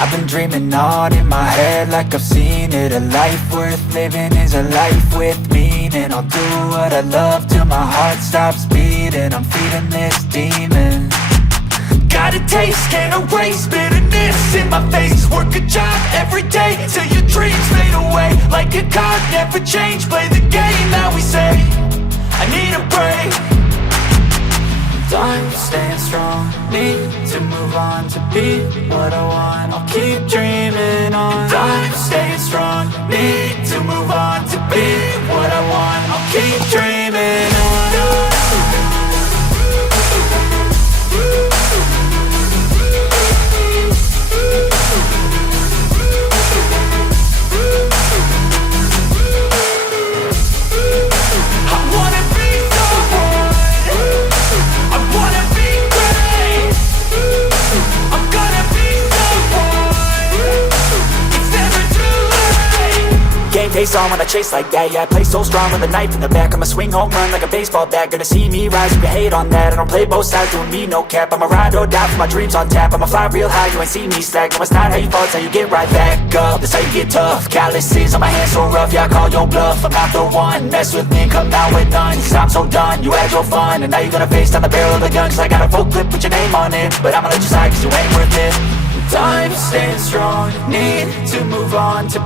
I've been dreaming on in my head like I've seen it. A life worth living is a life with meaning. I'll do what I love till my heart stops beating. I'm feeding this demon. Got a taste, can't erase bitterness in my face. Work a job every day till your dreams fade away. Like a card, never change, play the game that we say. I need a break. I'm staying strong, need to move on to be what I want. I'll keep dreaming on. I'm staying strong, need to move on to be what I want. I'll keep dreaming on. Game face on when I chase like that. Yeah, I play so strong with a knife in the back. I'ma swing home run like a baseball bat. Gonna see me rise, you can hate on that. I don't play both sides, doing me no cap. I'ma ride or die for my dreams on tap. I'ma fly real high, you ain't see me slack. No, it's not how you fall, it's how you get right back up. That's how you get tough. Calluses on my hands so rough, yeah, I call your bluff. I'm not the one, mess with me and come out with none. Cause I'm so done, you had your fun. And now you're gonna face down the barrel of the gun. Cause I got a full clip, put your name on it. But I'ma let you slide cause you ain't worth it. I'm staying strong, need to move on to